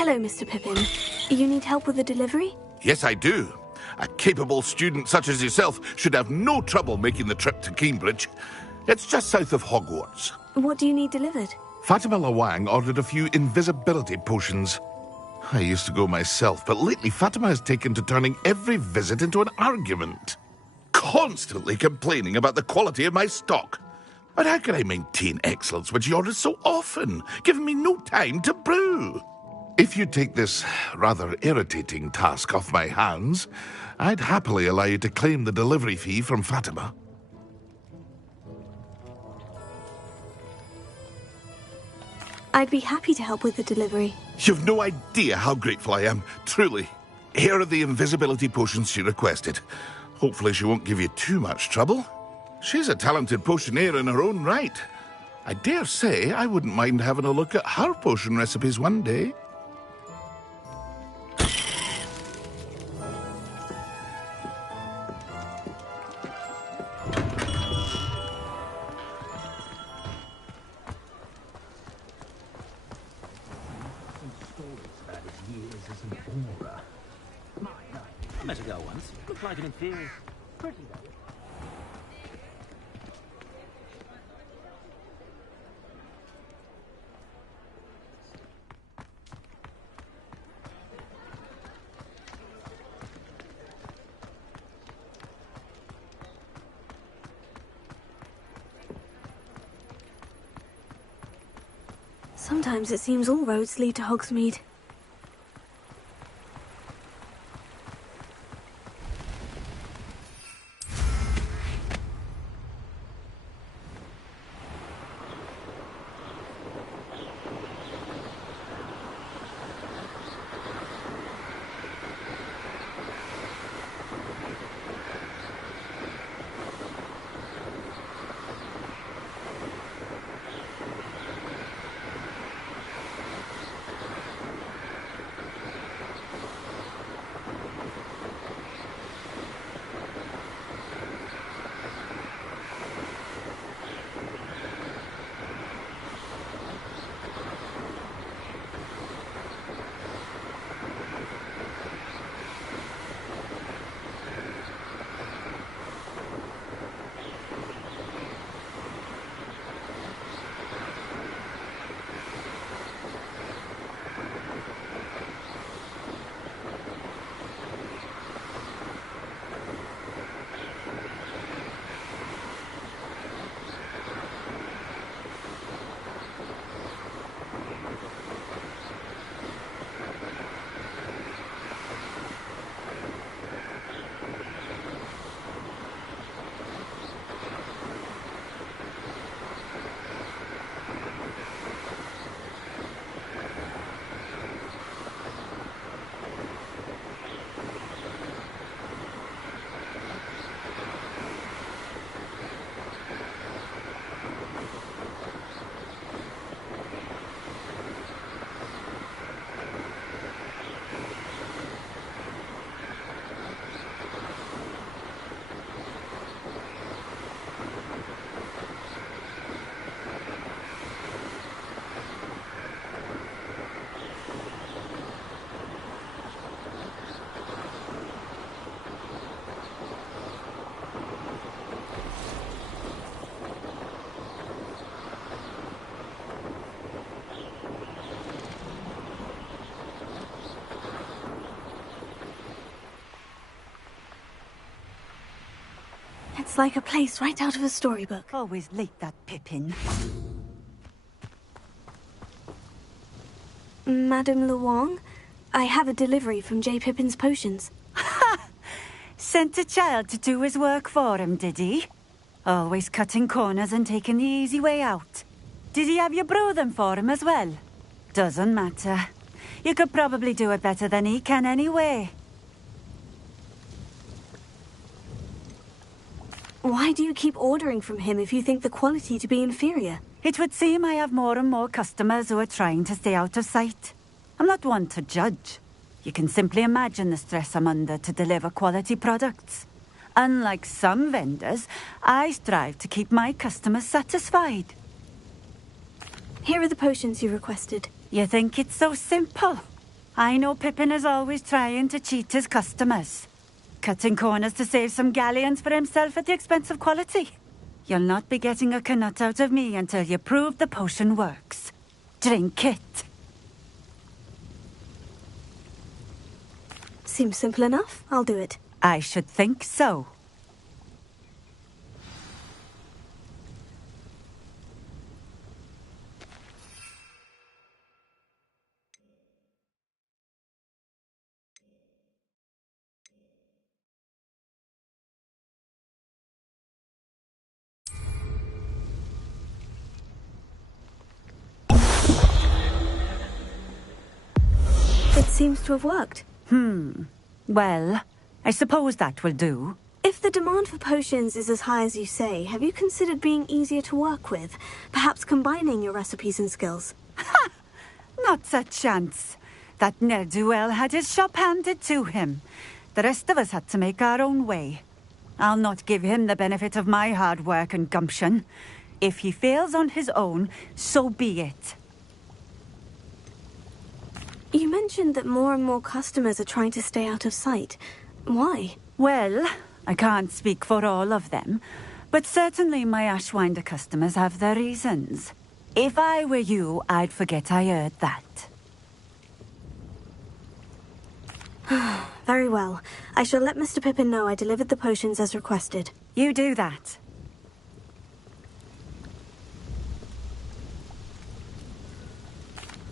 Hello, Mr. Pippin. You need help with a delivery? Yes, I do. A capable student such as yourself should have no trouble making the trip to Cambridge. It's just south of Hogwarts. What do you need delivered? Fatima Lawang ordered a few invisibility potions. I used to go myself, but lately Fatima has taken to turning every visit into an argument. Constantly complaining about the quality of my stock. But how can I maintain excellence when she orders so often, giving me no time to brew? If you take this rather irritating task off my hands, I'd happily allow you to claim the delivery fee from Fatima. I'd be happy to help with the delivery. You've no idea how grateful I am, truly. Here are the invisibility potions she requested. Hopefully she won't give you too much trouble. She's a talented potioneer in her own right. I dare say I wouldn't mind having a look at her potion recipes one day. Met a girl once. Looked like an inferior. Pretty though. Sometimes it seems all roads lead to Hogsmeade. It's like a place right out of a storybook. Always late, that Pippin. Madame Lawang, I have a delivery from J. Pippin's potions. Ha! Sent a child to do his work for him, did he? Always cutting corners and taking the easy way out. Did he have you brew them for him as well? Doesn't matter. You could probably do it better than he can anyway. Why do you keep ordering from him if you think the quality to be inferior? It would seem I have more and more customers who are trying to stay out of sight. I'm not one to judge. You can simply imagine the stress I'm under to deliver quality products. Unlike some vendors, I strive to keep my customers satisfied. Here are the potions you requested. You think it's so simple? I know Pippin is always trying to cheat his customers. Cutting corners to save some galleons for himself at the expense of quality. You'll not be getting a canut out of me until you prove the potion works. Drink it. Seems simple enough. I'll do it. I should think so. It seems to have worked. Well, I suppose that will do. If the demand for potions is as high as you say, have you considered being easier to work with? Perhaps combining your recipes and skills? Not a chance. That ne'er-do-well had his shop handed to him. The rest of us had to make our own way. I'll not give him the benefit of my hard work and gumption. If he fails on his own, so be it. You mentioned that more and more customers are trying to stay out of sight. Why? Well, I can't speak for all of them, but certainly my Ashwinder customers have their reasons. If I were you, I'd forget I heard that. Very well. I shall let Mr. Pippin know I delivered the potions as requested. You do that.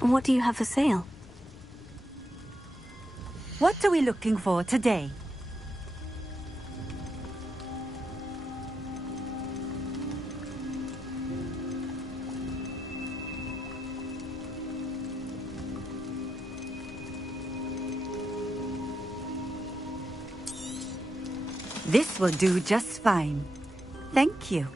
And what do you have for sale? What are we looking for today? This will do just fine. Thank you.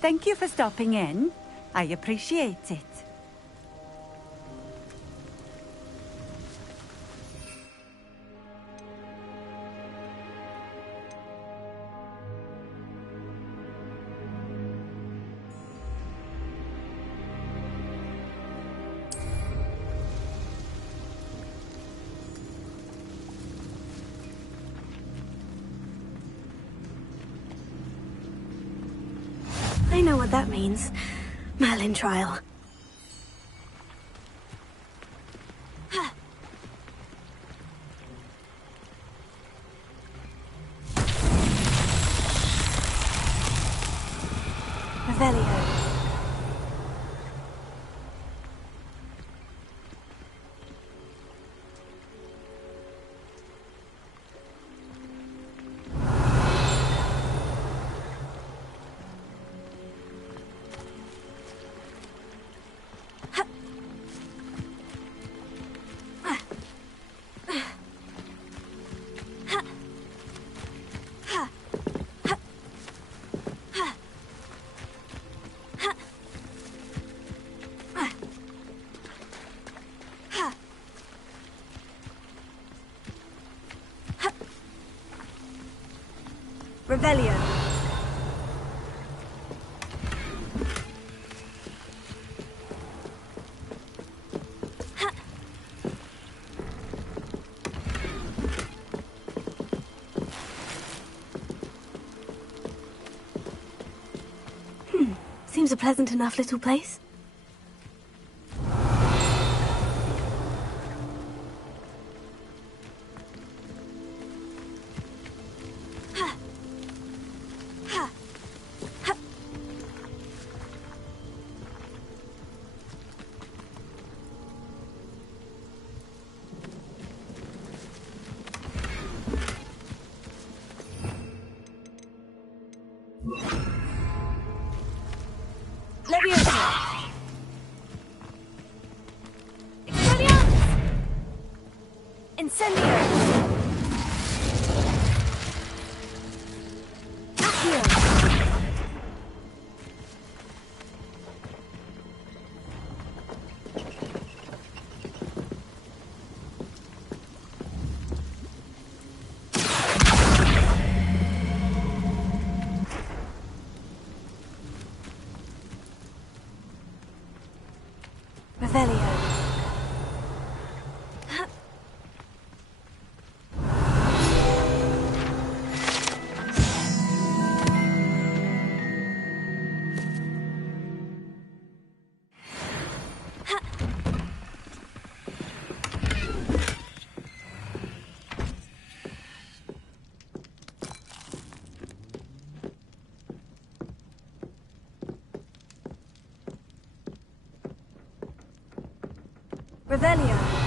Thank you for stopping in. I appreciate it. I know what that means. Merlin trial. Revelio. Revelio. Seems a pleasant enough little place. Revelio.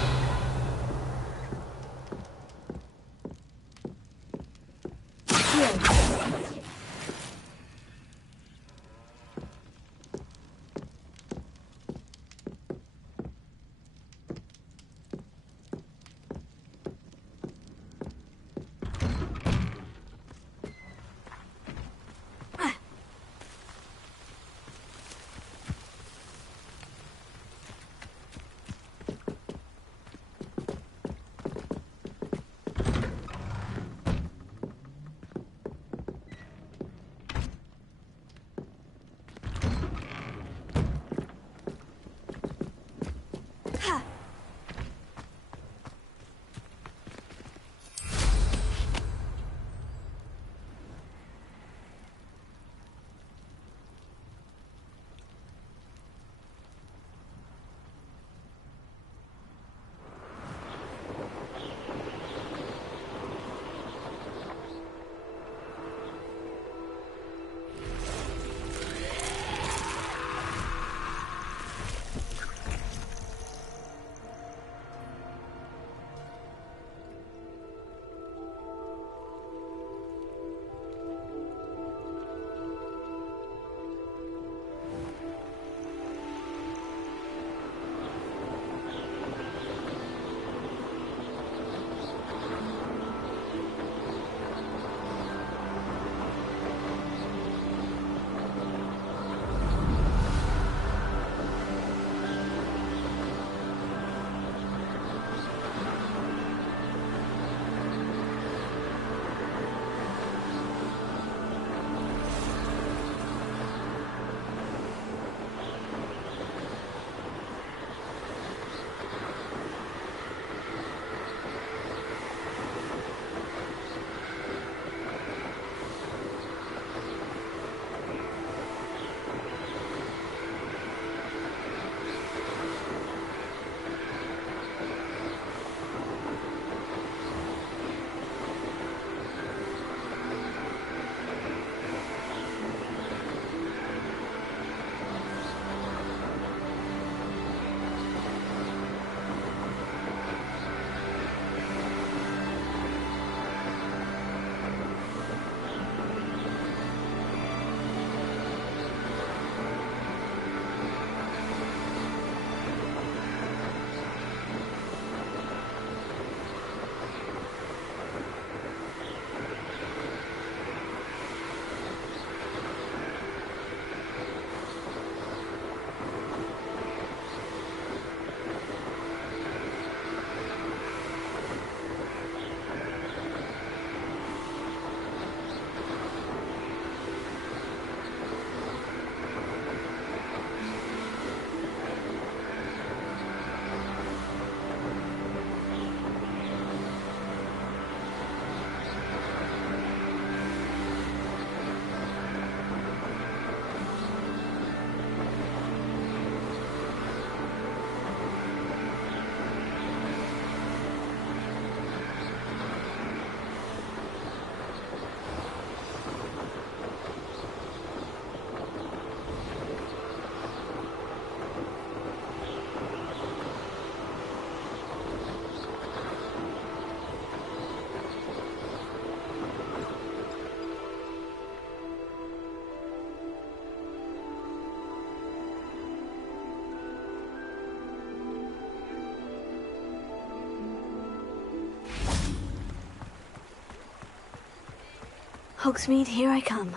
Hogsmeade, here I come.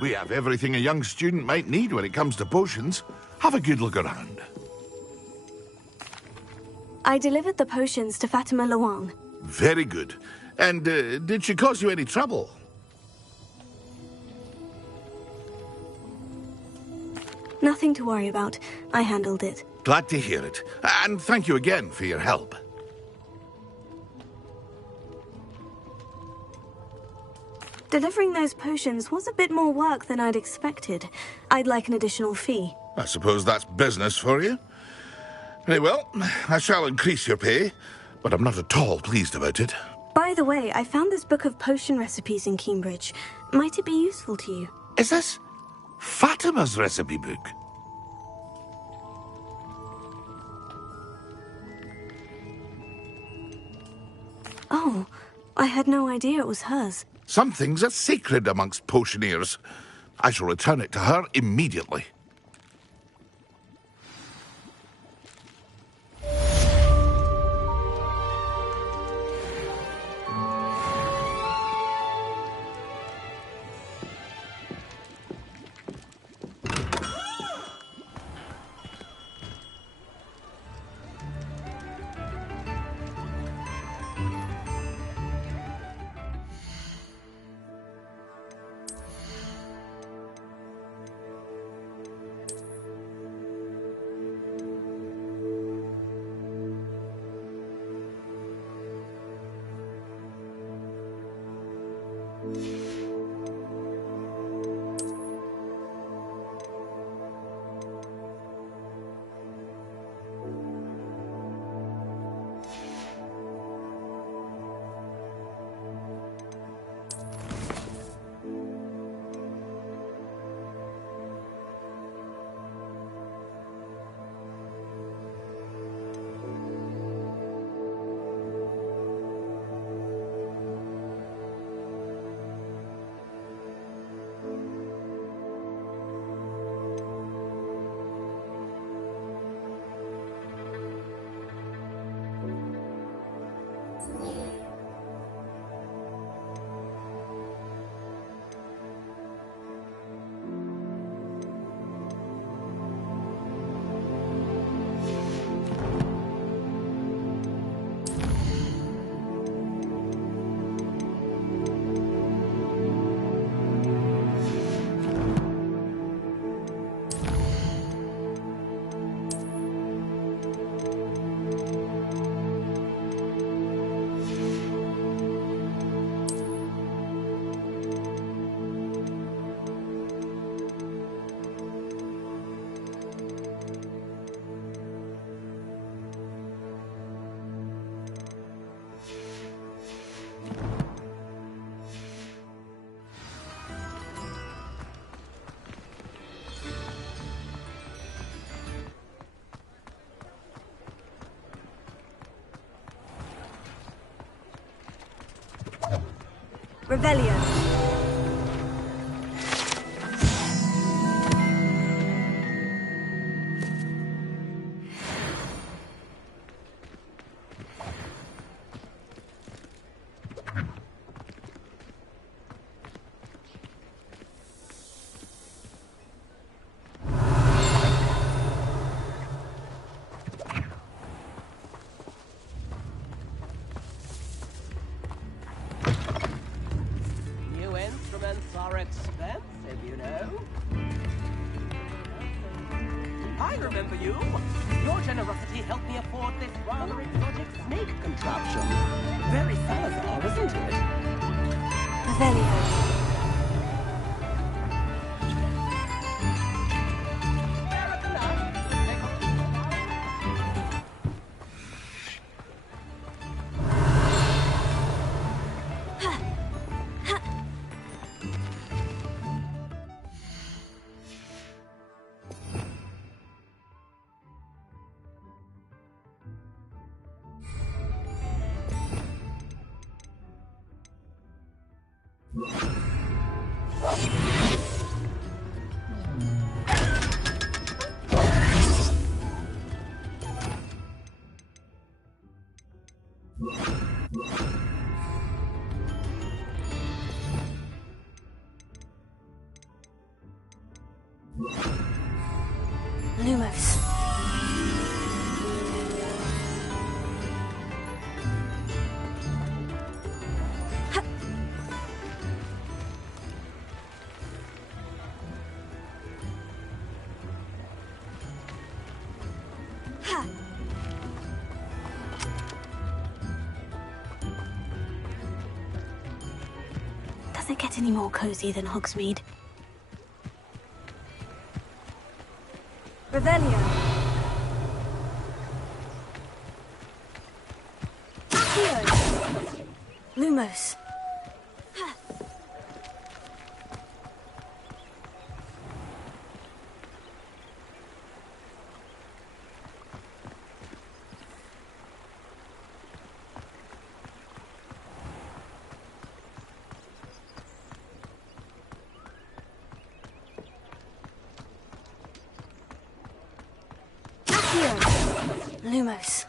We have everything a young student might need when it comes to potions. Have a good look around. I delivered the potions to Fatima Luang. Very good. And did she cause you any trouble? Nothing to worry about. I handled it. Glad to hear it. And thank you again for your help. Delivering those potions was a bit more work than I'd expected. I'd like an additional fee. I suppose that's business for you. Very well, I shall increase your pay, but I'm not at all pleased about it. By the way, I found this book of potion recipes in Cambridge. Might it be useful to you? Is this Fatima's recipe book? Oh, I had no idea it was hers. Some things are sacred amongst potioneers. I shall return it to her immediately. Revelio. New instruments are expensive, you know. I remember you. Your generosity helped me afford this rather exotic snake contraption. Very Salazar, isn't it? Revelio. Fair enough. Does it get any more cozy than Hogsmeade? Revelio. Accio. Lumos. Lumos.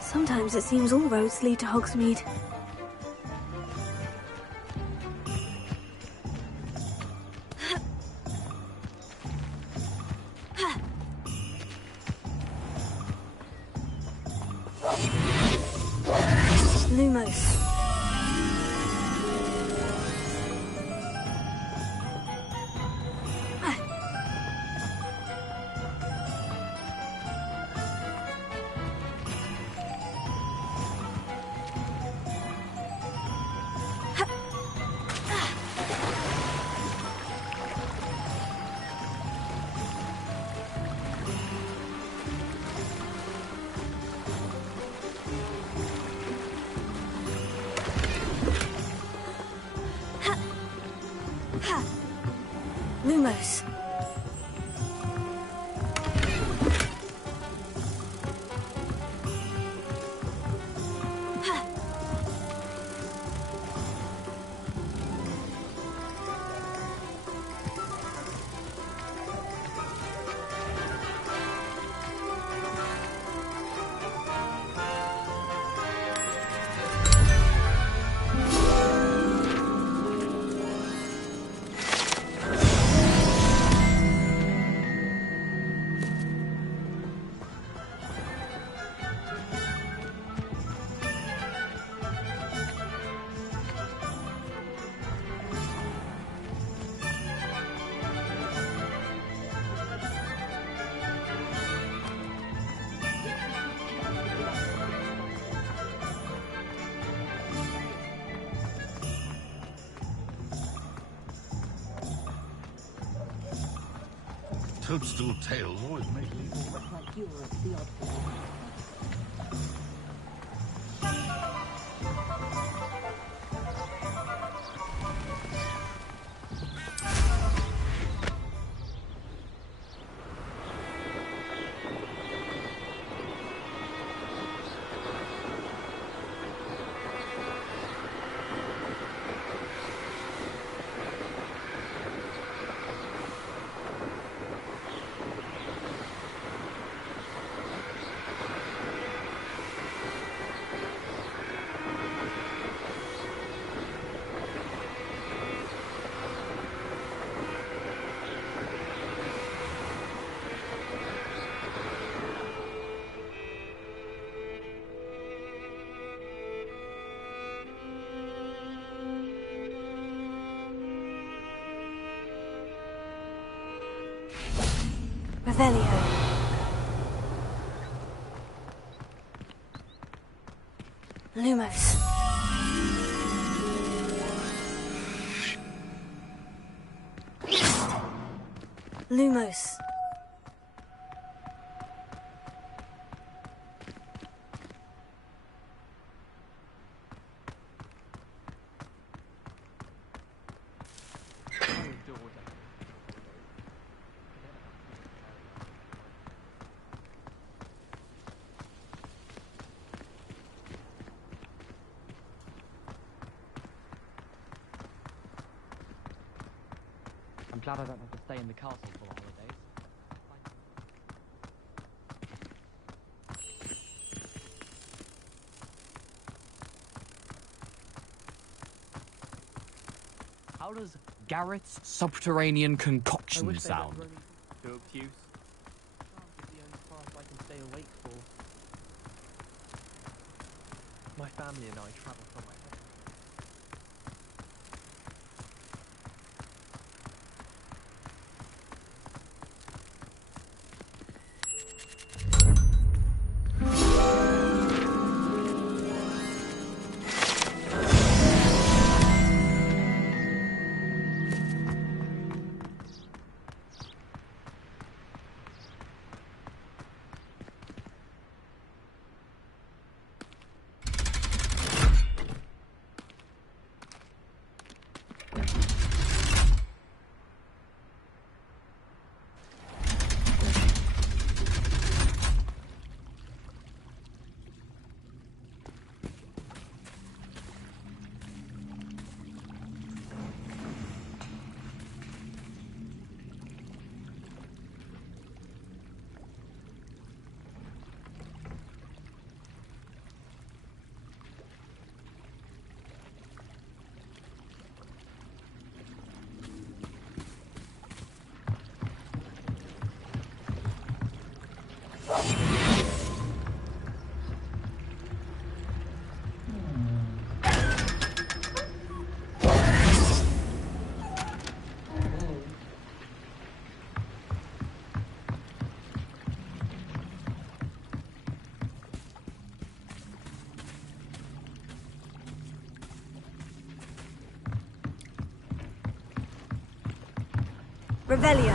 Sometimes it seems all roads lead to Hogsmeade. Lumos. Lumos. Toadstool tails always make me... Like you're the odd one. Revelio. Lumos. Lumos. I'm glad I don't have to stay in the castle for the holidays. How does Garrett's subterranean concoction sound? Too obtuse. It's the only path I can stay awake for. My family and I travel from my home. Revelio.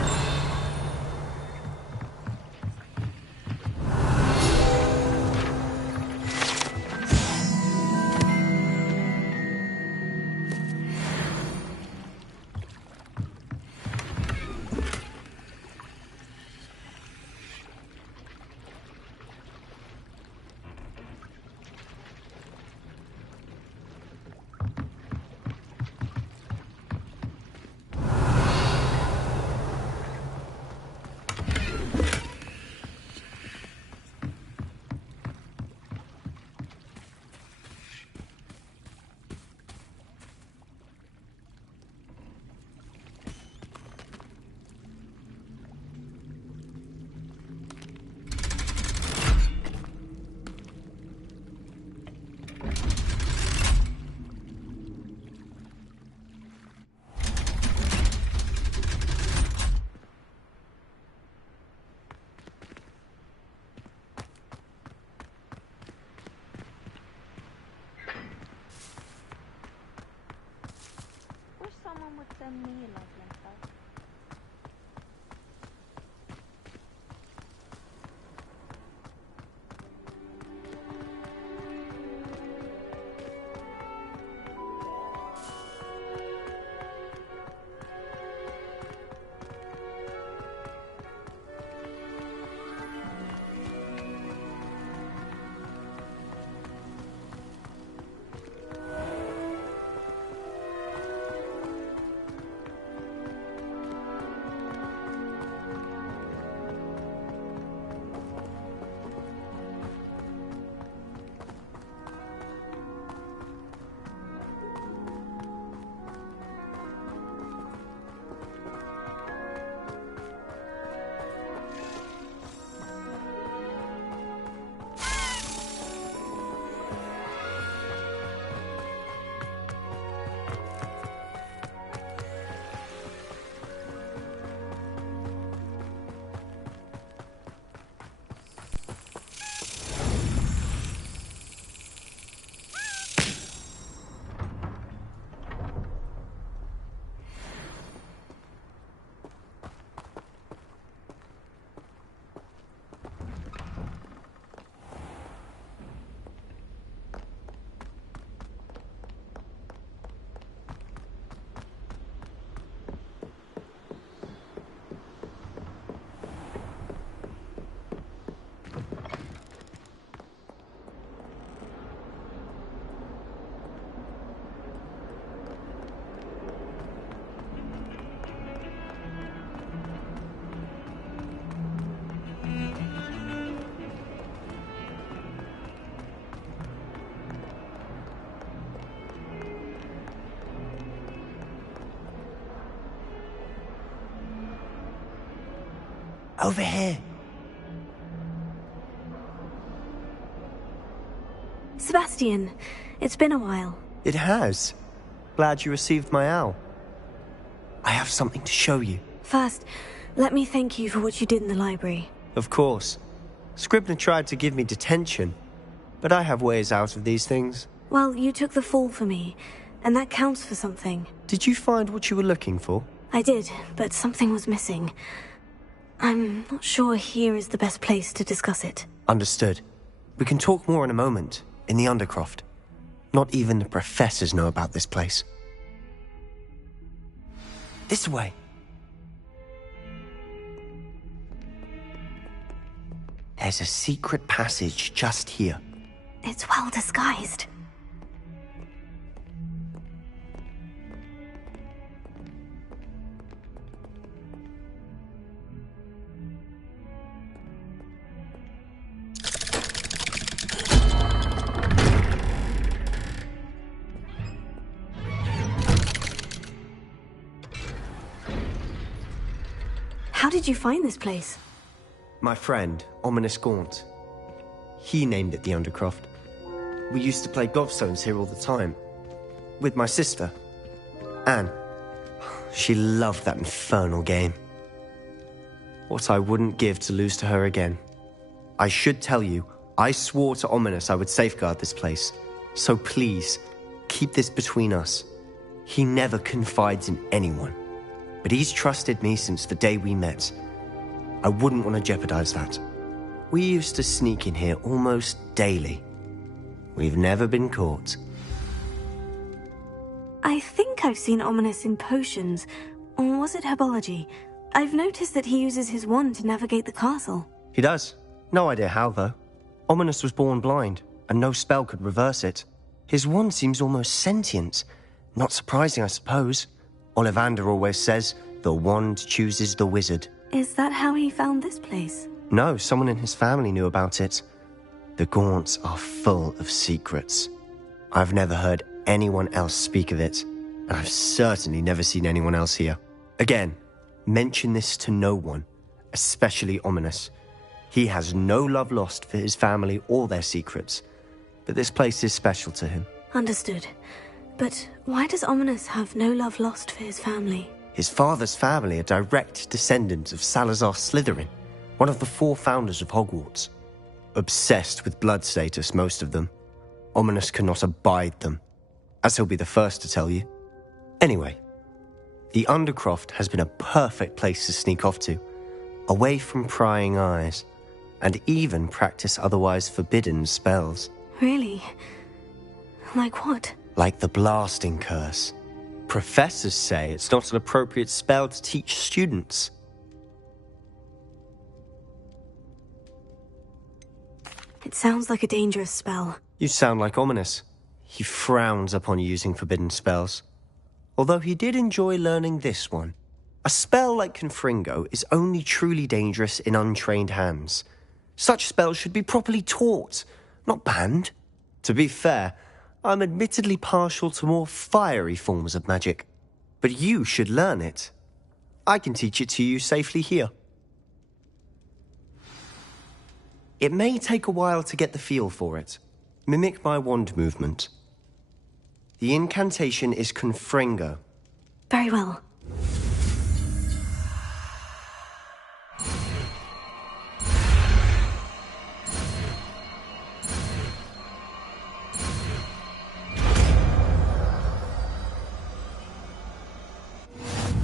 Wish someone would send me a lovely stuff. Over here. Sebastian, it's been a while. It has. Glad you received my owl. I have something to show you. First, let me thank you for what you did in the library. Of course. Scribner tried to give me detention, but I have ways out of these things. Well, you took the fall for me, and that counts for something. Did you find what you were looking for? I did, but something was missing. I'm not sure here is the best place to discuss it. Understood. We can talk more in a moment, in the Undercroft. Not even the professors know about this place. This way. There's a secret passage just here. It's well disguised. How did you find this place? My friend, Ominous Gaunt. He named it the Undercroft. We used to play gobstones here all the time. With my sister, Anne. She loved that infernal game. What I wouldn't give to lose to her again. I should tell you, I swore to Ominous I would safeguard this place. So please, keep this between us. He never confides in anyone. But he's trusted me since the day we met. I wouldn't want to jeopardize that. We used to sneak in here almost daily. We've never been caught. I think I've seen Ominous in potions. Or was it herbology? I've noticed that he uses his wand to navigate the castle. He does. No idea how, though. Ominous was born blind, and no spell could reverse it. His wand seems almost sentient. Not surprising, I suppose. Ollivander always says, the wand chooses the wizard. Is that how he found this place? No, someone in his family knew about it. The Gaunts are full of secrets. I've never heard anyone else speak of it, and I've certainly never seen anyone else here. Again, mention this to no one, especially Ominous. He has no love lost for his family or their secrets, but this place is special to him. Understood. But why does Ominous have no love lost for his family? His father's family are direct descendants of Salazar Slytherin, one of the 4 founders of Hogwarts. Obsessed with blood status, most of them. Ominous cannot abide them, as he'll be the first to tell you. Anyway, the Undercroft has been a perfect place to sneak off to, away from prying eyes, and even practice otherwise forbidden spells. Really? Like what? Like the blasting curse. Professors say it's not an appropriate spell to teach students. It sounds like a dangerous spell. You sound like Ominous. He frowns upon using forbidden spells. Although he did enjoy learning this one. A spell like Confringo is only truly dangerous in untrained hands. Such spells should be properly taught, not banned. To be fair, I'm admittedly partial to more fiery forms of magic. But you should learn it. I can teach it to you safely here. It may take a while to get the feel for it. Mimic my wand movement. The incantation is Confringo. Very well.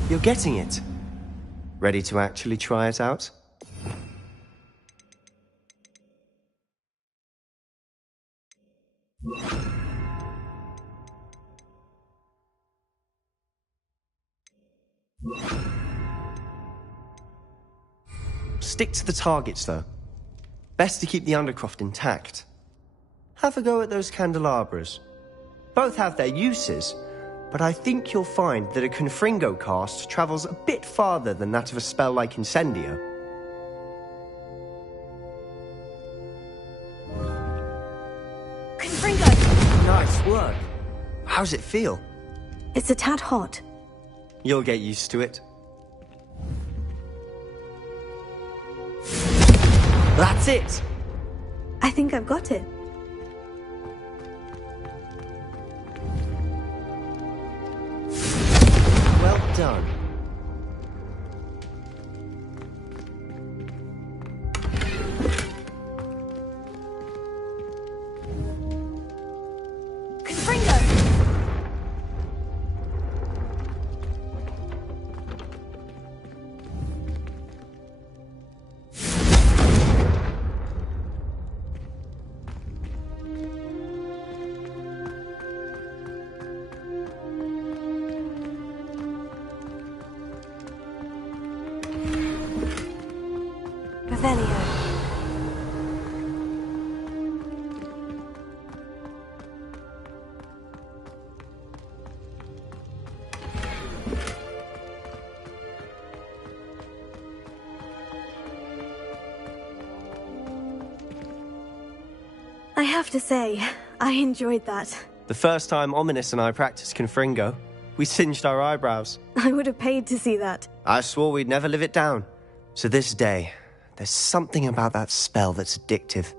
You're getting it. Ready to actually try it out? Stick to the targets, though. Best to keep the Undercroft intact. Have a go at those candelabras. Both have their uses, but I think you'll find that a Confringo cast travels a bit farther than that of a spell like Incendio. Confringo! Nice work. How's it feel? It's a tad hot. You'll get used to it. That's it! I think I've got it. Well done. Confringo! Revelio. I have to say, I enjoyed that. The first time Ominous and I practiced Confringo, we singed our eyebrows. I would have paid to see that. I swore we'd never live it down. So this day, there's something about that spell that's addictive.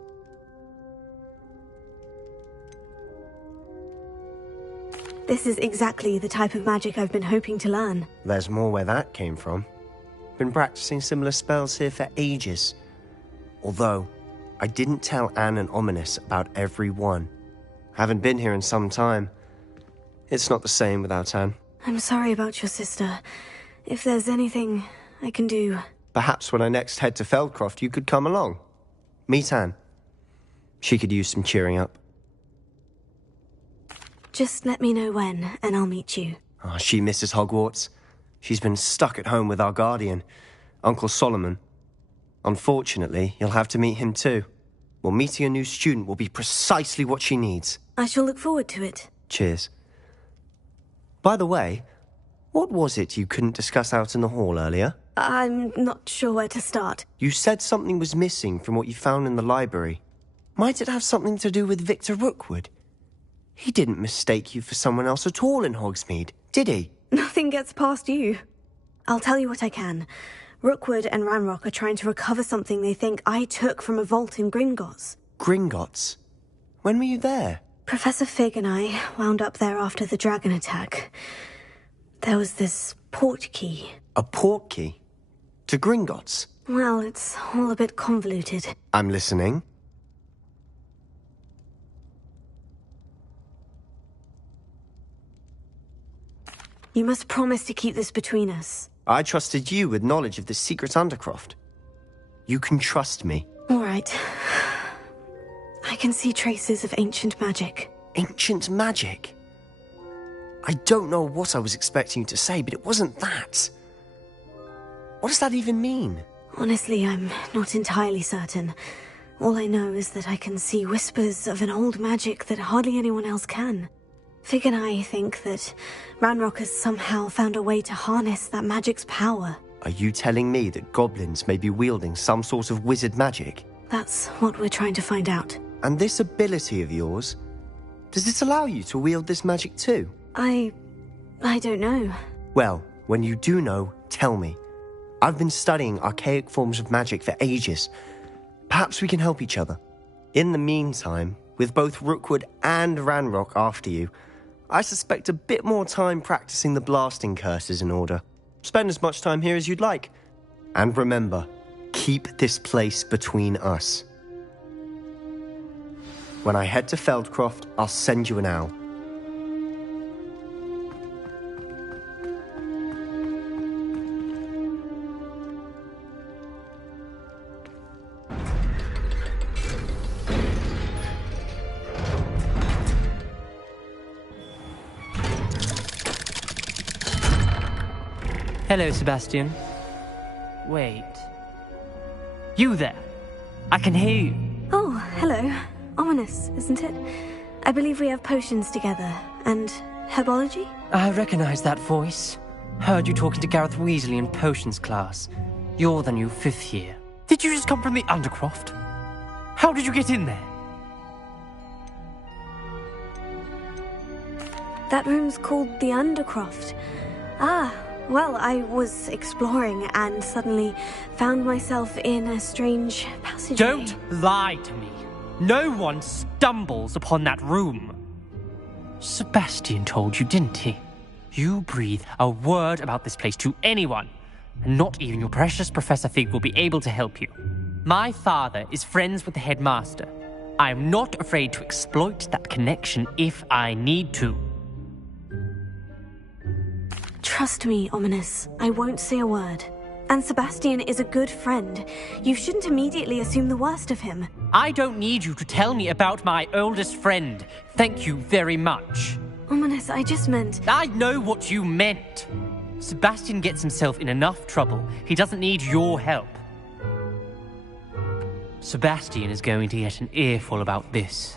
This is exactly the type of magic I've been hoping to learn. There's more where that came from. Been practicing similar spells here for ages. Although, I didn't tell Anne and Ominous about every one. Haven't been here in some time. It's not the same without Anne. I'm sorry about your sister. If there's anything I can do... Perhaps when I next head to Feldcroft, you could come along. Meet Anne. She could use some cheering up. Just let me know when, and I'll meet you. Oh, she misses Hogwarts. She's been stuck at home with our guardian, Uncle Solomon. Unfortunately, you'll have to meet him too. Well, meeting a new student will be precisely what she needs. I shall look forward to it. Cheers. By the way, what was it you couldn't discuss out in the hall earlier? I'm not sure where to start. You said something was missing from what you found in the library. Might it have something to do with Victor Rookwood? He didn't mistake you for someone else at all in Hogsmeade, did he? Nothing gets past you. I'll tell you what I can. Rookwood and Ranrock are trying to recover something they think I took from a vault in Gringotts. Gringotts? When were you there? Professor Fig and I wound up there after the dragon attack. There was this port key. A port key? To Gringotts? Well, it's all a bit convoluted. I'm listening. You must promise to keep this between us. I trusted you with knowledge of the secret Undercroft. You can trust me. All right. I can see traces of ancient magic. Ancient magic? I don't know what I was expecting you to say, but it wasn't that. What does that even mean? Honestly, I'm not entirely certain. All I know is that I can see whispers of an old magic that hardly anyone else can. Fig and I think that Ranrock has somehow found a way to harness that magic's power. Are you telling me that goblins may be wielding some sort of wizard magic? That's what we're trying to find out. And this ability of yours, does it allow you to wield this magic too? I don't know. Well, when you do know, tell me. I've been studying archaic forms of magic for ages. Perhaps we can help each other. In the meantime, with both Rookwood and Ranrock after you, I suspect a bit more time practicing the blasting curses in order. Spend as much time here as you'd like. And remember, keep this place between us. When I head to Feldcroft, I'll send you an owl. Hello, Sebastian. Wait. You there? I can hear you. Oh, hello. Ominous, isn't it? I believe we have potions together. And herbology? I recognize that voice. Heard you talking to Gareth Weasley in potions class. You're the new 5th year. Did you just come from the Undercroft? How did you get in there? That room's called the Undercroft. Ah, Well, I was exploring and suddenly found myself in a strange passageway. Don't lie to me. No one stumbles upon that room. Sebastian told you, didn't he? You breathe a word about this place to anyone, and not even your precious Professor Fig will be able to help you. My father is friends with the headmaster. I am not afraid to exploit that connection if I need to. Trust me, Ominous. I won't say a word. And Sebastian is a good friend. You shouldn't immediately assume the worst of him. I don't need you to tell me about my oldest friend. Thank you very much. Ominous, I just meant... I know what you meant. Sebastian gets himself in enough trouble. He doesn't need your help. Sebastian is going to get an earful about this.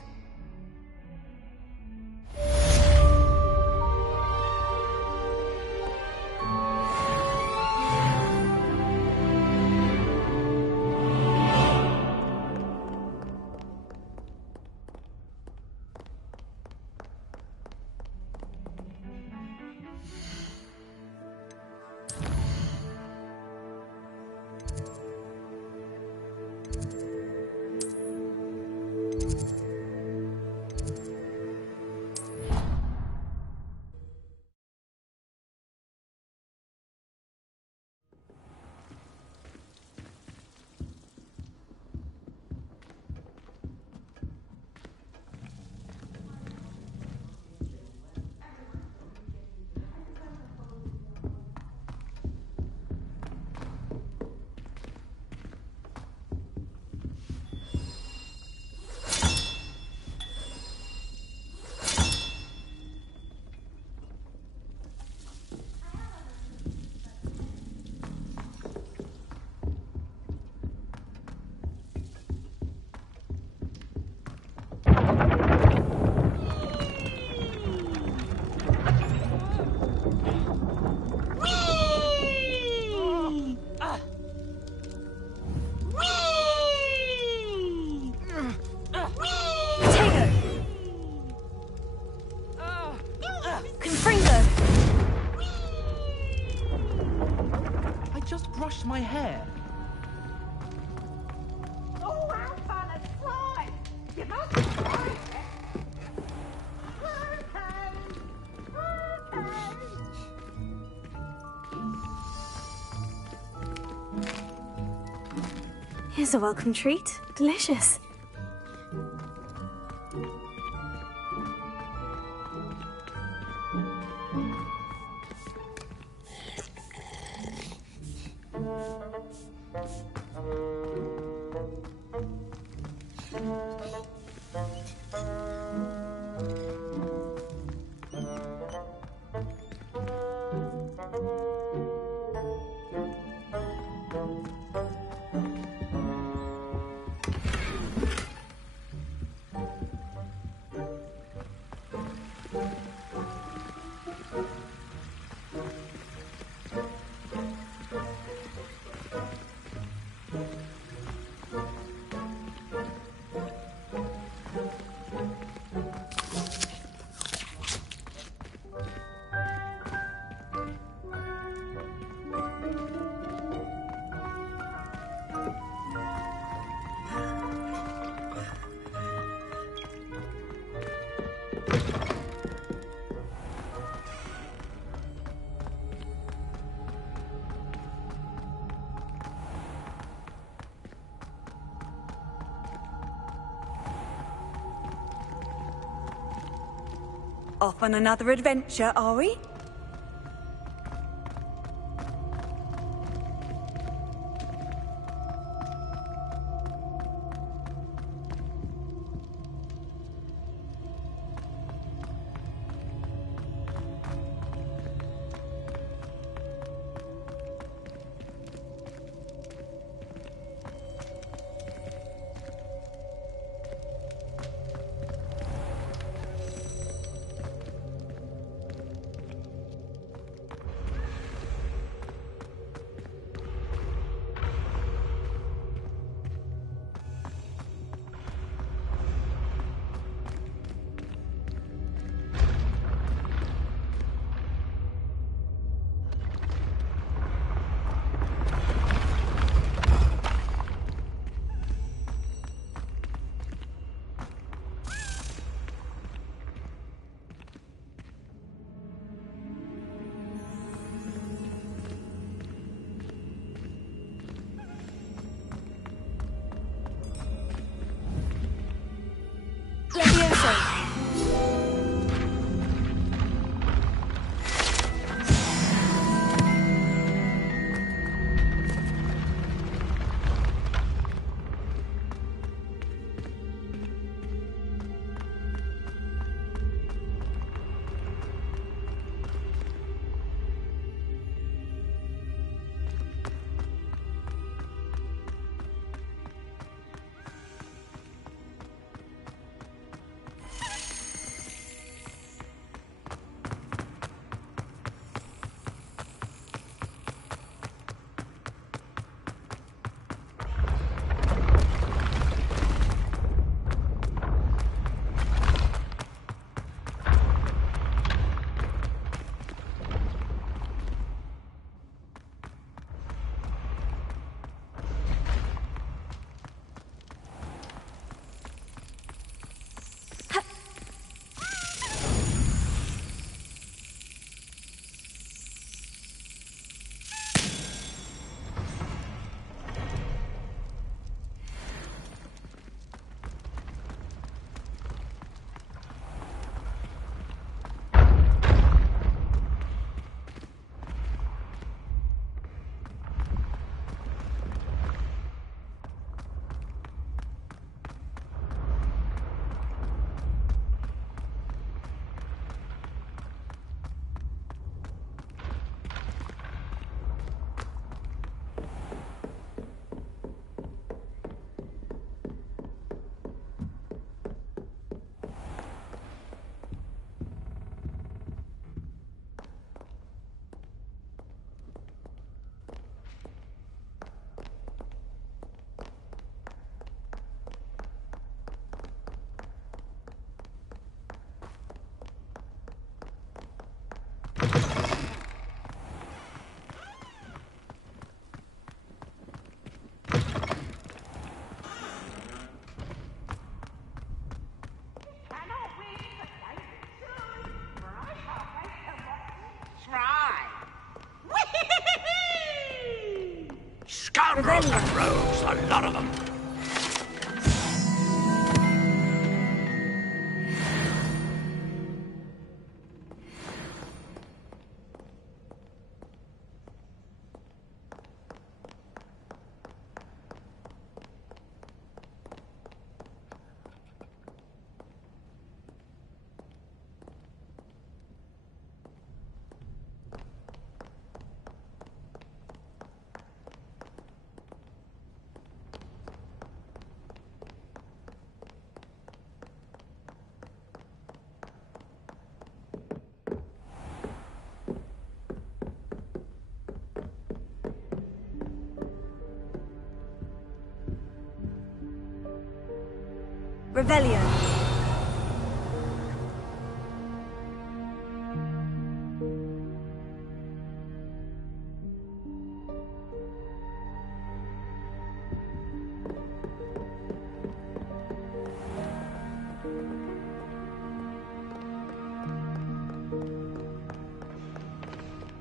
My hair. Oh, out on a slide! You must try it. Here's a welcome treat. Delicious. Off on another adventure, are we? Broken roads, a lot of them. Revelio.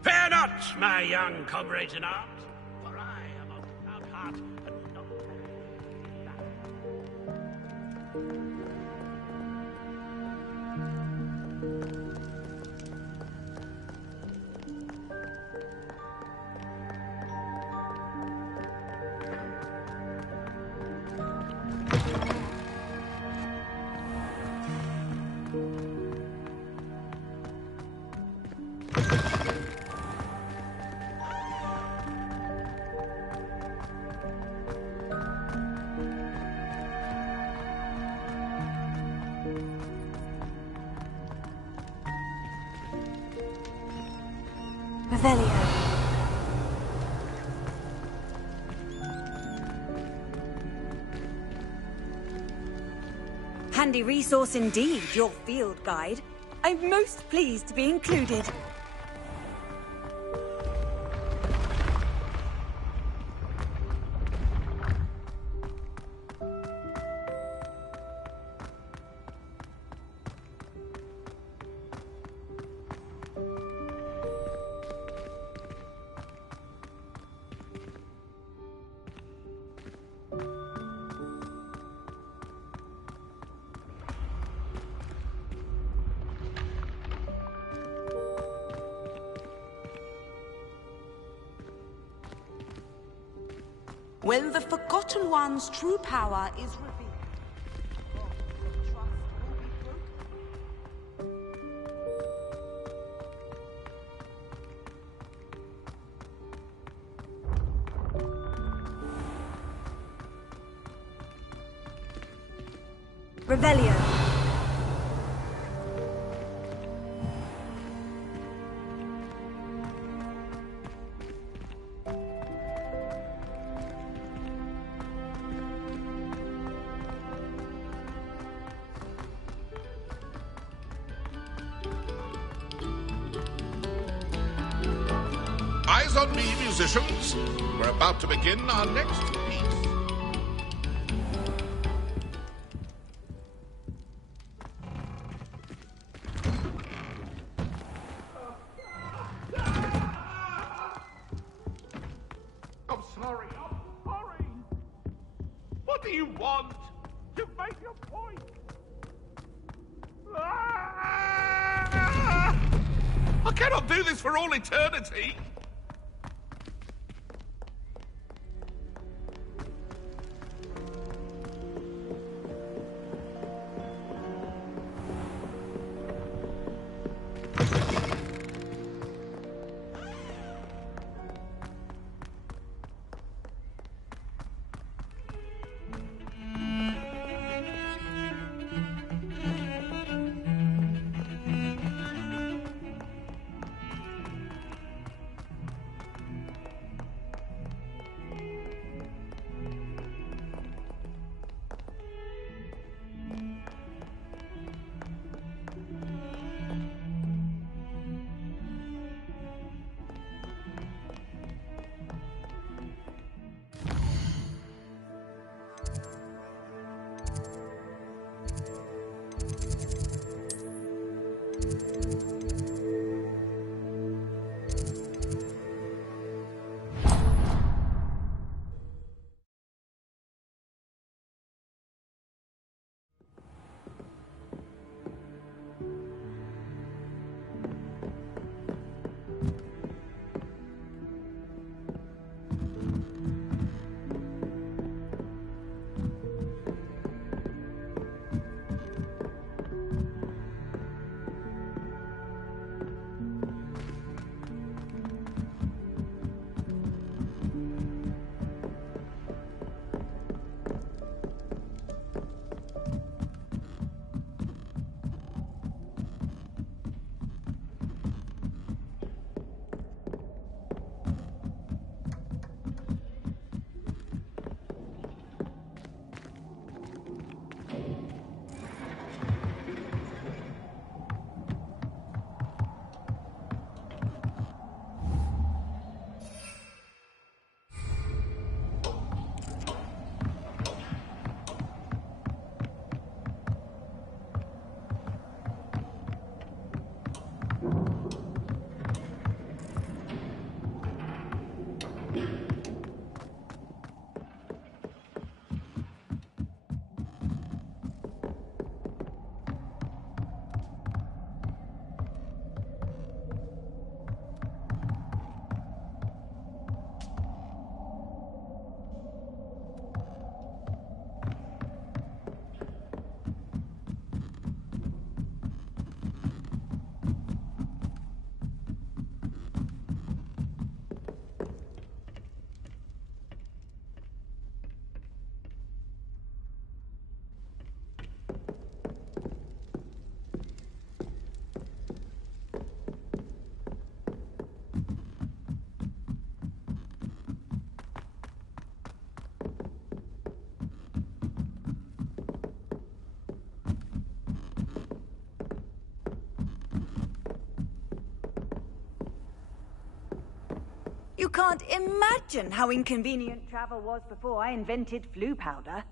Fear not, my young comrades in arms, for I am of proud heart and not Revelio. Handy resource indeed, your field guide. I'm most pleased to be included. When the Forgotten One's true power is revealed, the trust will be broken. Revelio. Eyes on me, musicians. We're about to begin our next piece. I'm sorry. What do you want? To make your point. I cannot do this for all eternity. You can't imagine how inconvenient travel was before I invented flu powder.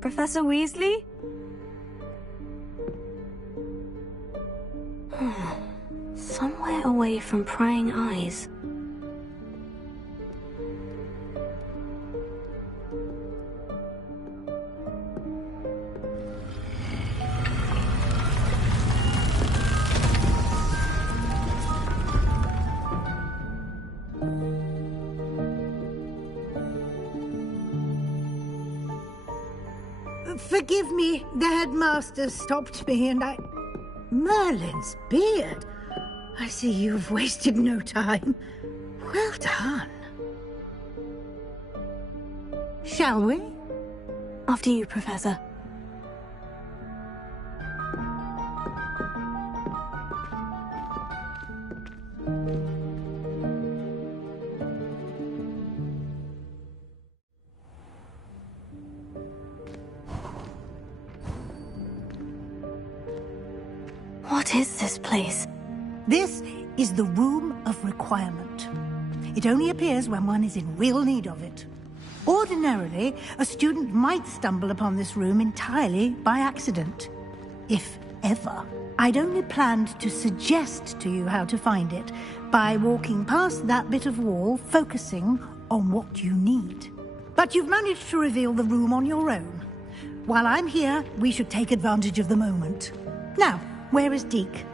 Professor Weasley? Somewhere away from prying eyes. Forgive me, the headmaster stopped me and I... Merlin's beard. I see you've wasted no time. Well done. Shall we? After you, Professor. What is this place? This is the Room of Requirement. It only appears when one is in real need of it. Ordinarily, a student might stumble upon this room entirely by accident. If ever. I'd only planned to suggest to you how to find it by walking past that bit of wall, focusing on what you need. But you've managed to reveal the room on your own. While I'm here, we should take advantage of the moment. Now, where is Deke?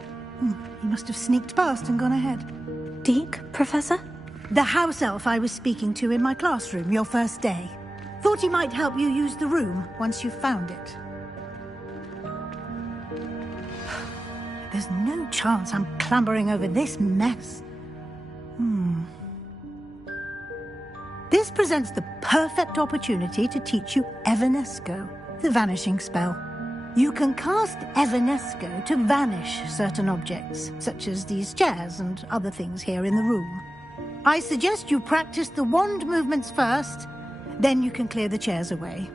He must have sneaked past and gone ahead. Deke, Professor? The house elf I was speaking to in my classroom your first day. Thought he might help you use the room once you've found it. There's no chance I'm clambering over this mess. This presents the perfect opportunity to teach you Evanesco, the vanishing spell. You can cast Evanesco to vanish certain objects, such as these chairs and other things here in the room. I suggest you practice the wand movements first, then you can clear the chairs away.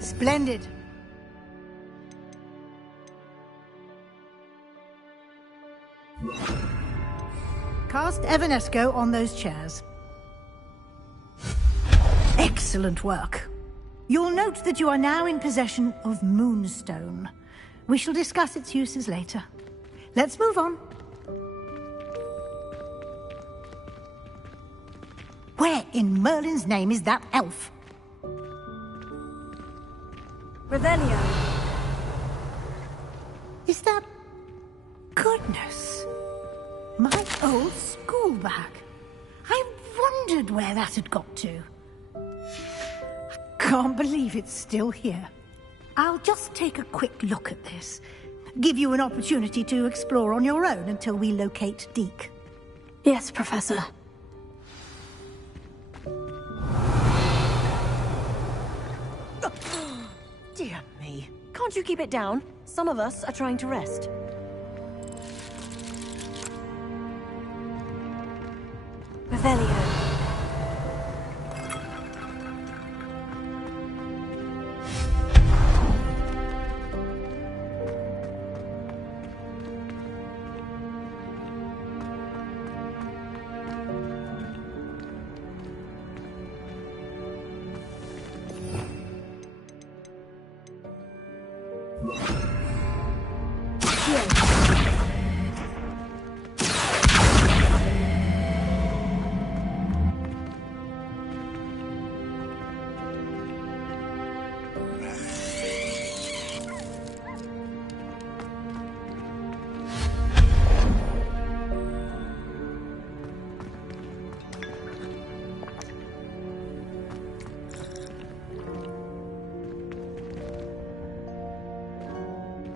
Splendid. Cast Evanesco on those chairs. Excellent work. You'll note that you are now in possession of Moonstone. We shall discuss its uses later. Let's move on. Where in Merlin's name is that elf? Revelio. Is that... Goodness. My old school bag. I wondered where that had got to. I can't believe it's still here. I'll just take a quick look at this. Give you an opportunity to explore on your own until we locate Deke. Yes, Professor. Dear me. Can't you keep it down? Some of us are trying to rest. Revelio.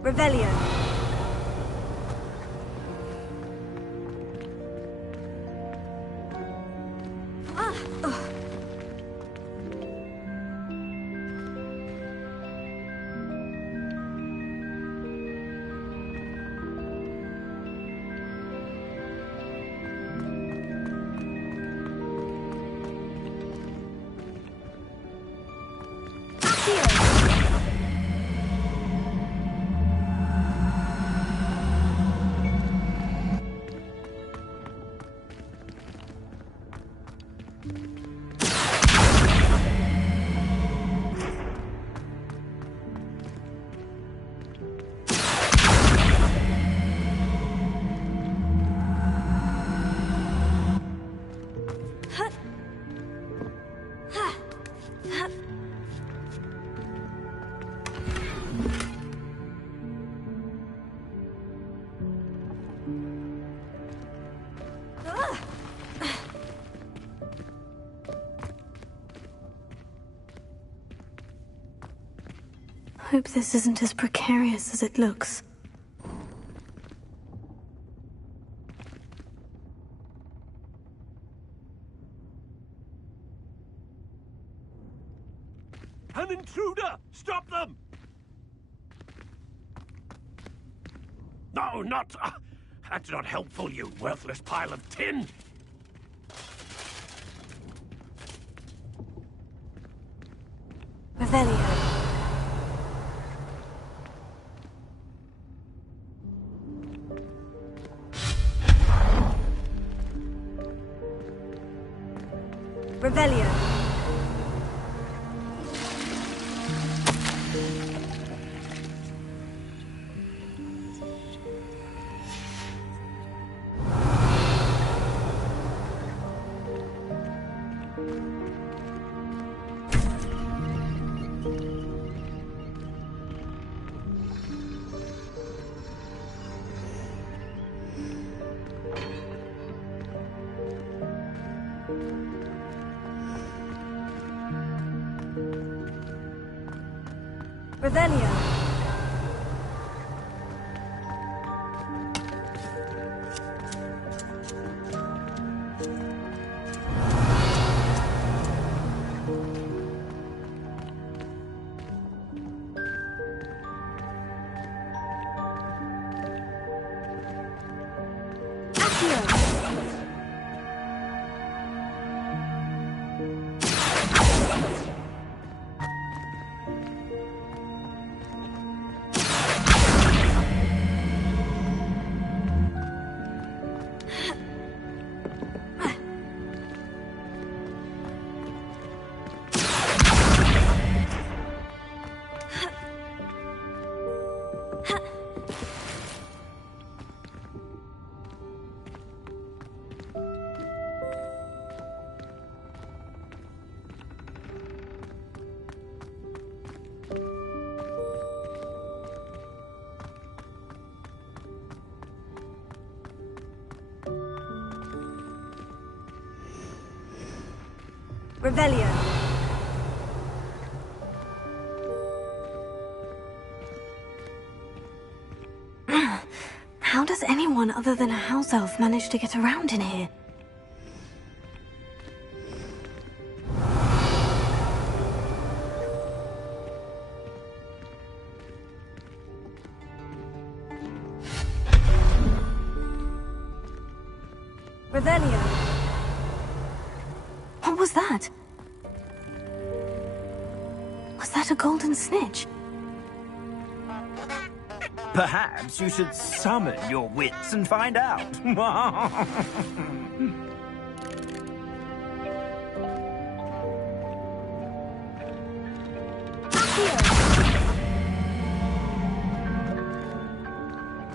Revelio. Hope this isn't as precarious as it looks. An intruder! Stop them! No, not... that's not helpful, you worthless pile of tin! Revelio. Revelio. Revelio. Revelio. How does anyone other than a house elf manage to get around in here? Revelio. What was that? Was that a golden snitch? Perhaps you should summon your wits and find out.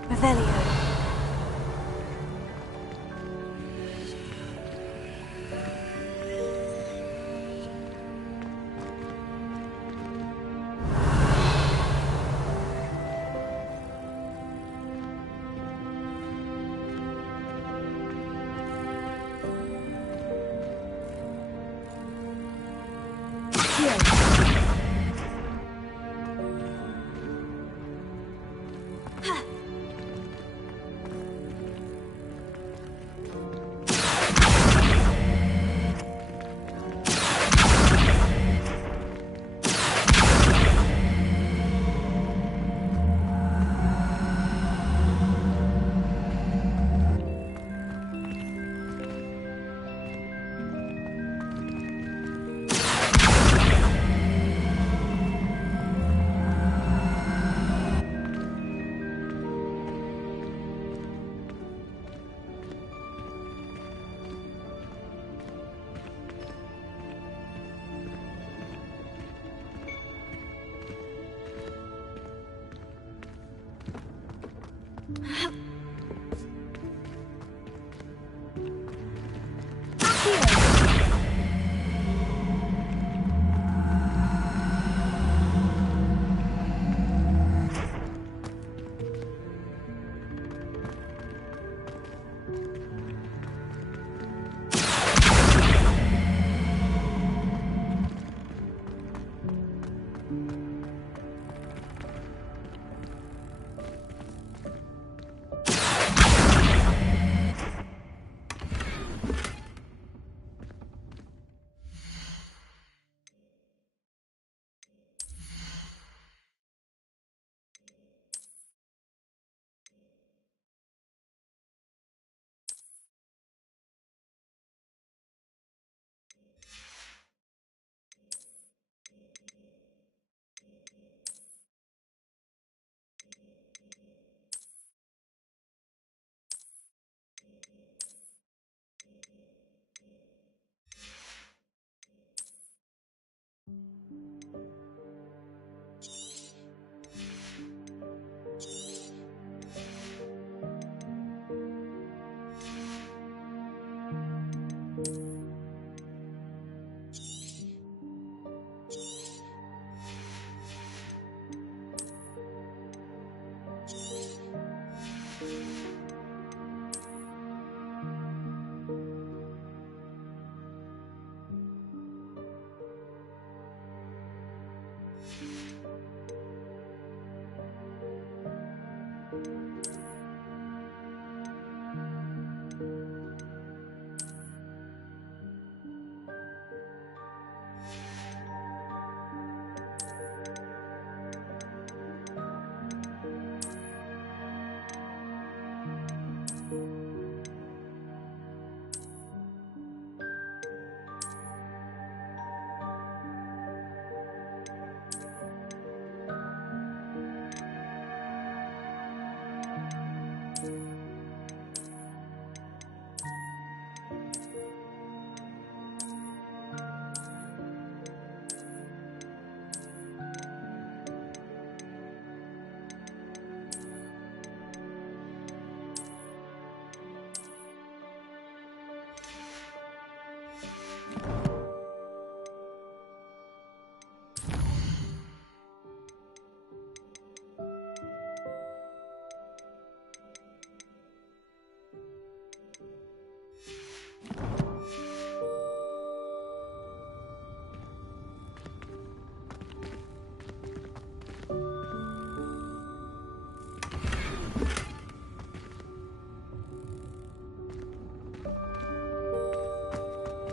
Revelio.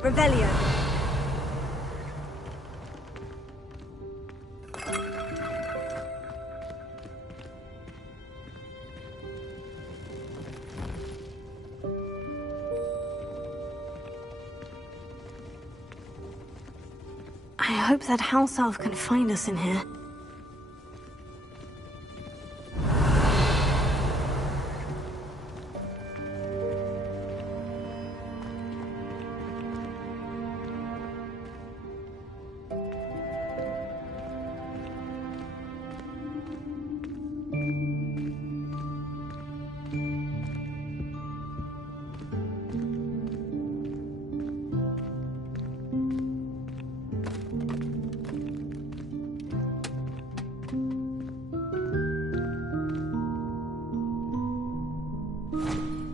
Revelio. I hope that house elf can find us in here.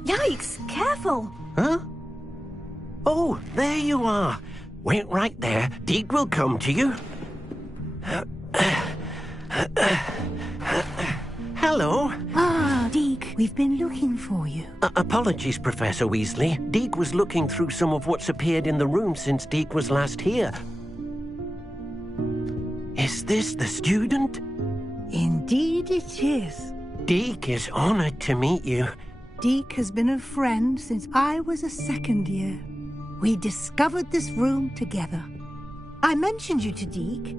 Yikes! Careful! Huh? Oh, there you are. Wait right there. Deek will come to you. Hello. Ah, Deek, we've been looking for you. Apologies, Professor Weasley. Deek was looking through some of what's appeared in the room since Deek was last here. Is this the student? Indeed it is. Deek is honored to meet you. Deek has been a friend since I was a second year. We discovered this room together. I mentioned you to Deek.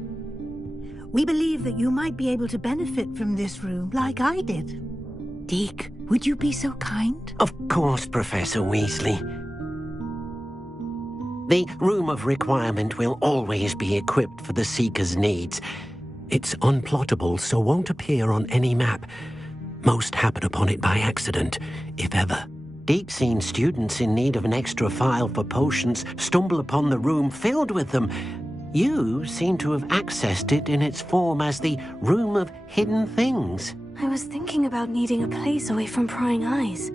We believe that you might be able to benefit from this room like I did. Deek, would you be so kind? Of course, Professor Weasley. The Room of Requirement will always be equipped for the Seeker's needs. It's unplottable, so won't appear on any map. Most happen upon it by accident, if ever. Deke's seen students in need of an extra file for potions stumble upon the room filled with them. You seem to have accessed it in its form as the Room of Hidden Things. I was thinking about needing a place away from prying eyes.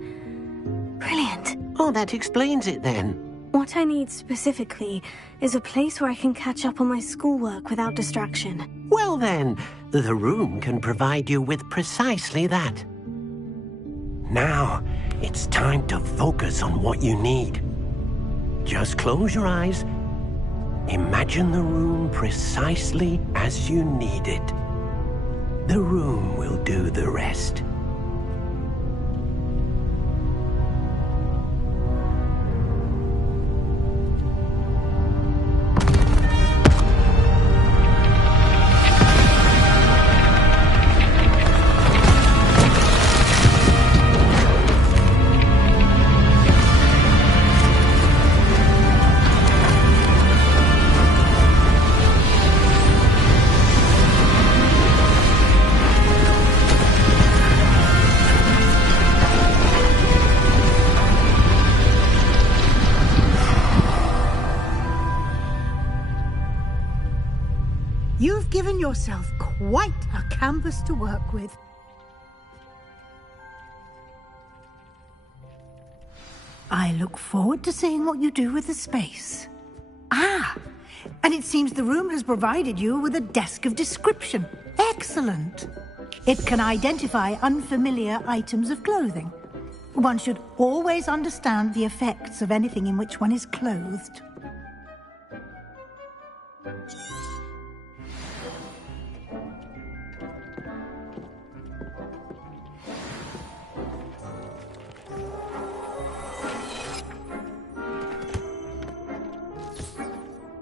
Brilliant. Oh, that explains it then. What I need specifically is a place where I can catch up on my schoolwork without distraction. Well then, the room can provide you with precisely that. Now, it's time to focus on what you need. Just close your eyes. Imagine the room precisely as you need it. The room will do the rest. You've given yourself quite a canvas to work with. I look forward to seeing what you do with the space. Ah, and it seems the room has provided you with a desk of description. Excellent. It can identify unfamiliar items of clothing. One should always understand the effects of anything in which one is clothed.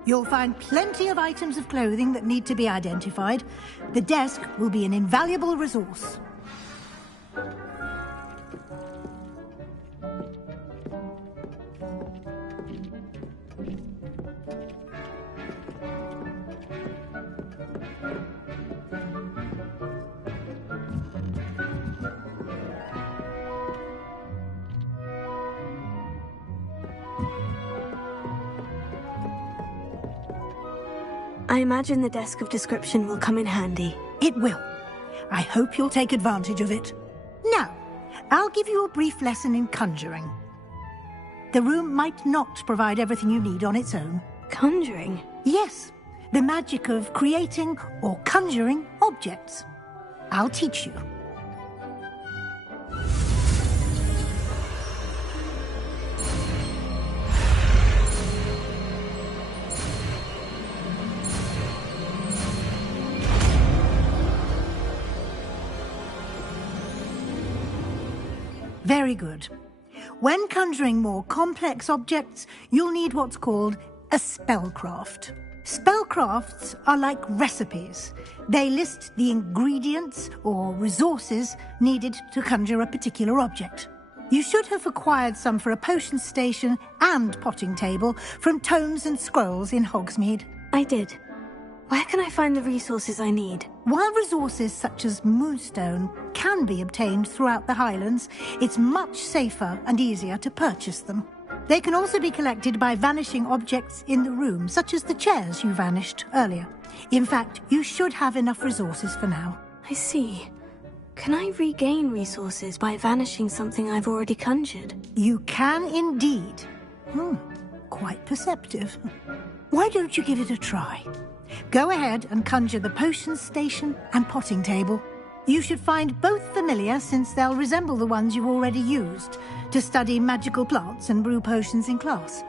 You'll find plenty of items of clothing that need to be identified. The desk will be an invaluable resource. I imagine the desk of description will come in handy. It will. I hope you'll take advantage of it. Now, I'll give you a brief lesson in conjuring. The room might not provide everything you need on its own. Conjuring? Yes, the magic of creating or conjuring objects. I'll teach you. Very good. When conjuring more complex objects, you'll need what's called a spellcraft. Spellcrafts are like recipes. They list the ingredients or resources needed to conjure a particular object. You should have acquired some for a potion station and potting table from tomes and scrolls in Hogsmeade. I did. Where can I find the resources I need? While resources such as moonstone can be obtained throughout the Highlands, it's much safer and easier to purchase them. They can also be collected by vanishing objects in the room, such as the chairs you vanished earlier. In fact, you should have enough resources for now. I see. Can I regain resources by vanishing something I've already conjured? You can indeed. Quite perceptive. Why don't you give it a try? Go ahead and conjure the potion station and potting table. You should find both familiar, since they'll resemble the ones you've already used to study magical plants and brew potions in class.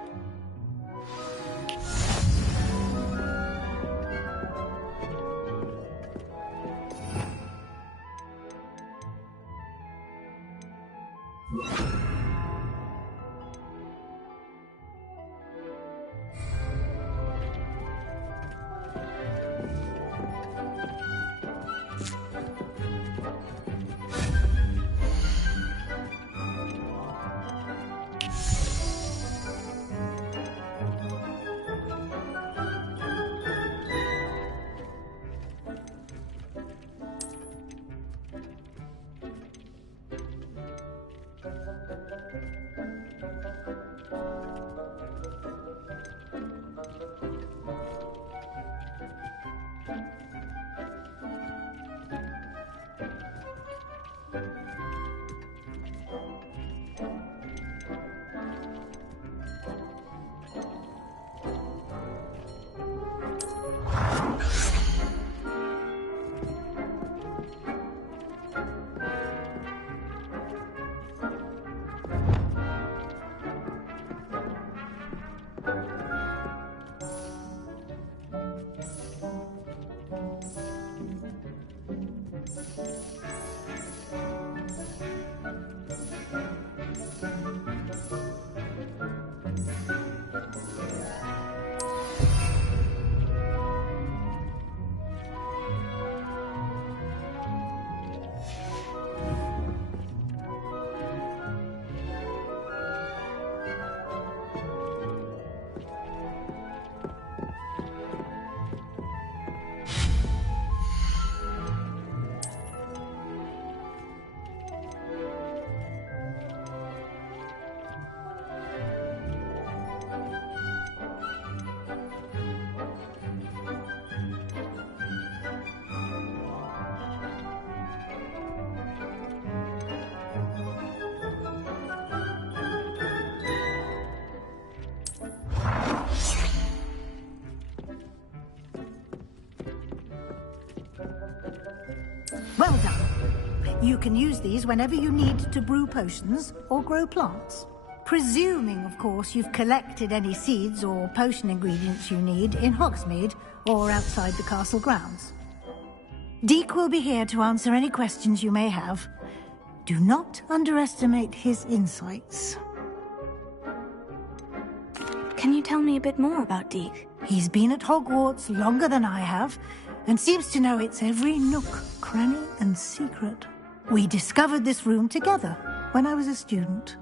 Well done. You can use these whenever you need to brew potions or grow plants. Presuming, of course, you've collected any seeds or potion ingredients you need in Hogsmeade or outside the castle grounds. Deek will be here to answer any questions you may have. Do not underestimate his insights. Can you tell me a bit more about Deek? He's been at Hogwarts longer than I have, and seems to know its every nook, cranny, and secret. We discovered this room together when I was a student.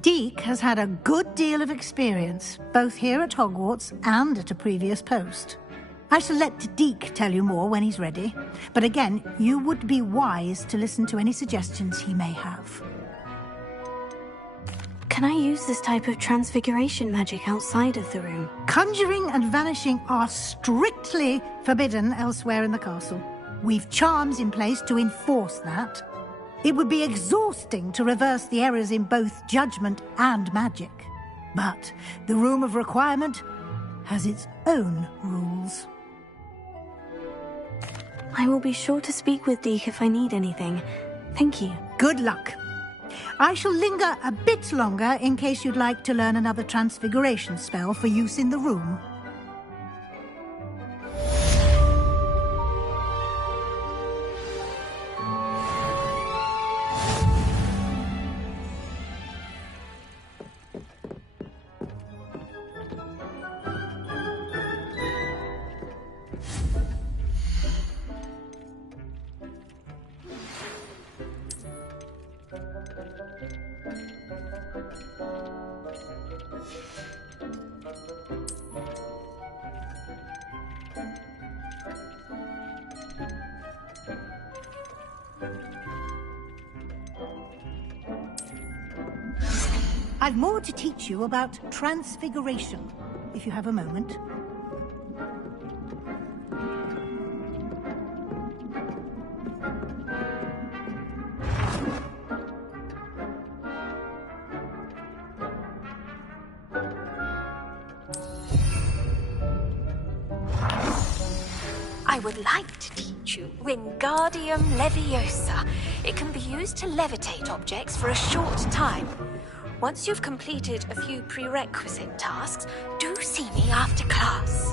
Deek has had a good deal of experience, both here at Hogwarts and at a previous post. I shall let Deek tell you more when he's ready, but again, you would be wise to listen to any suggestions he may have. Can I use this type of transfiguration magic outside of the room? Conjuring and vanishing are strictly forbidden elsewhere in the castle. We've charms in place to enforce that. It would be exhausting to reverse the errors in both judgment and magic. But the Room of Requirement has its own rules. I will be sure to speak with Deek if I need anything. Thank you. Good luck. I shall linger a bit longer in case you'd like to learn another transfiguration spell for use in the room. I've more to teach you about transfiguration, if you have a moment. I would like to teach you Wingardium Leviosa. It can be used to levitate objects for a short time. Once you've completed a few prerequisite tasks, do see me after class.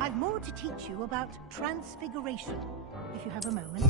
I've more to teach you about transfiguration, if you have a moment.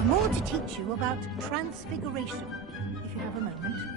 I've more to teach you about transfiguration, if you have a moment.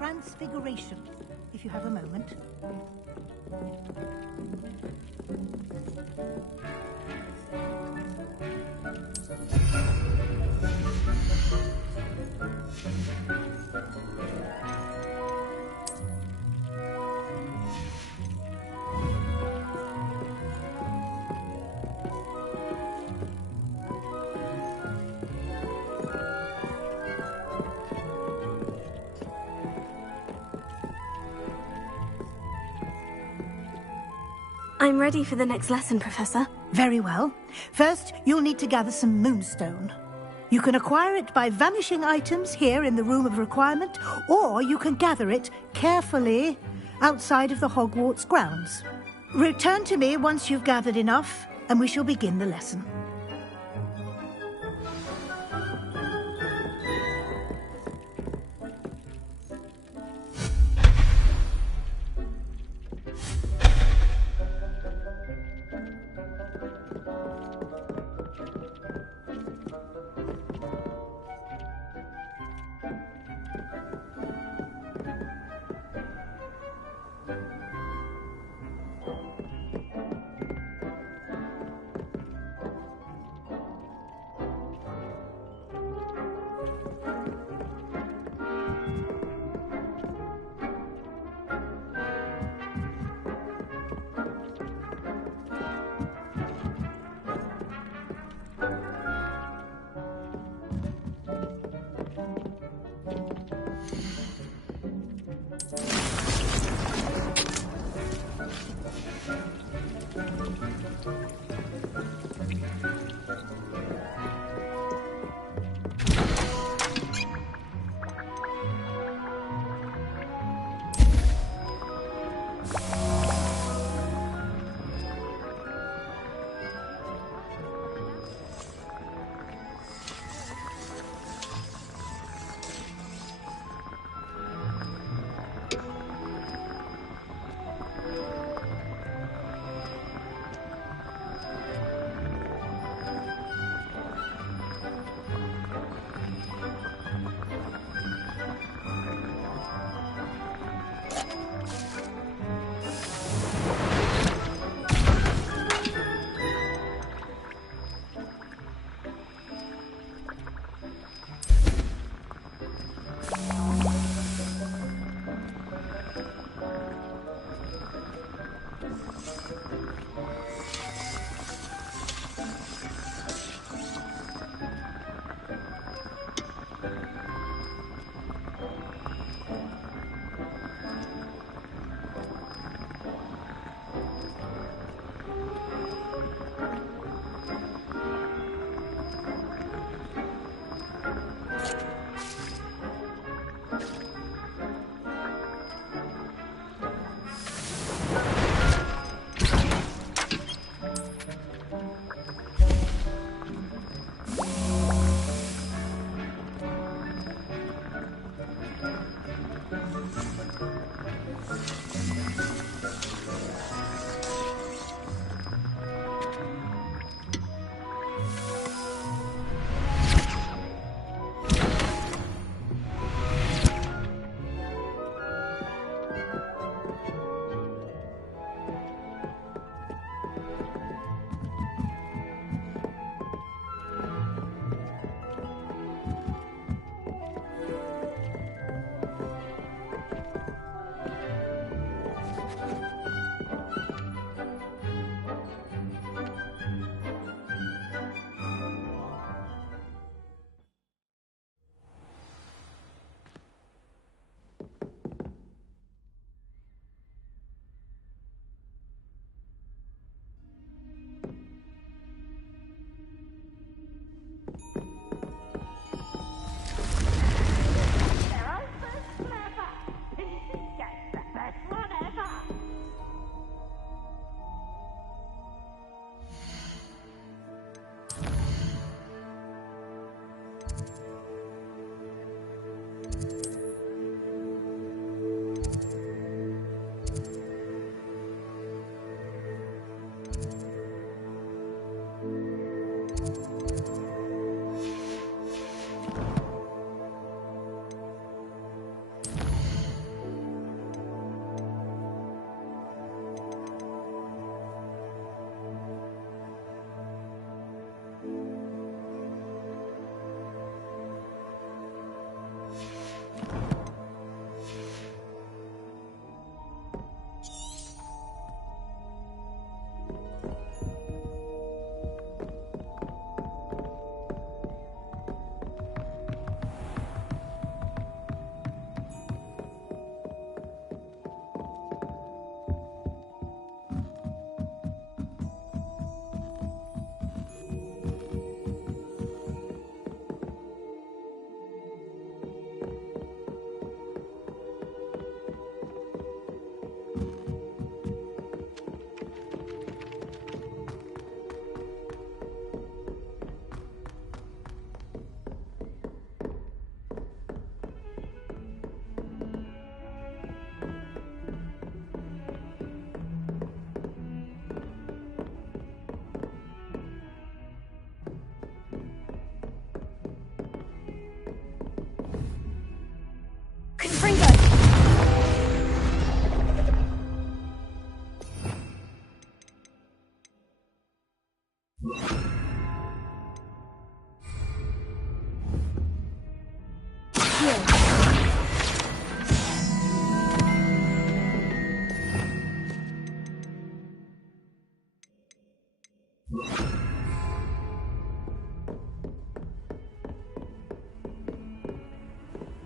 transfiguration, if you have a moment. I'm ready for the next lesson, Professor. Very well. First, you'll need to gather some moonstone. You can acquire it by vanishing items here in the Room of Requirement, or you can gather it carefully outside of the Hogwarts grounds. Return to me once you've gathered enough, and we shall begin the lesson.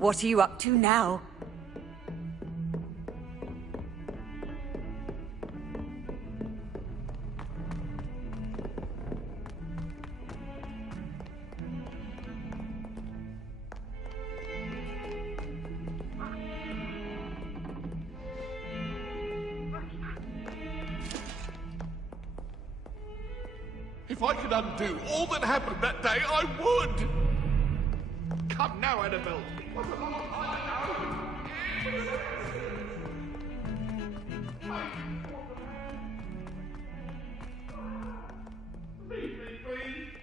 What are you up to now? If I could undo all that happened that day, I would! Come now, Annabelle. What a long time ago! Leave me be.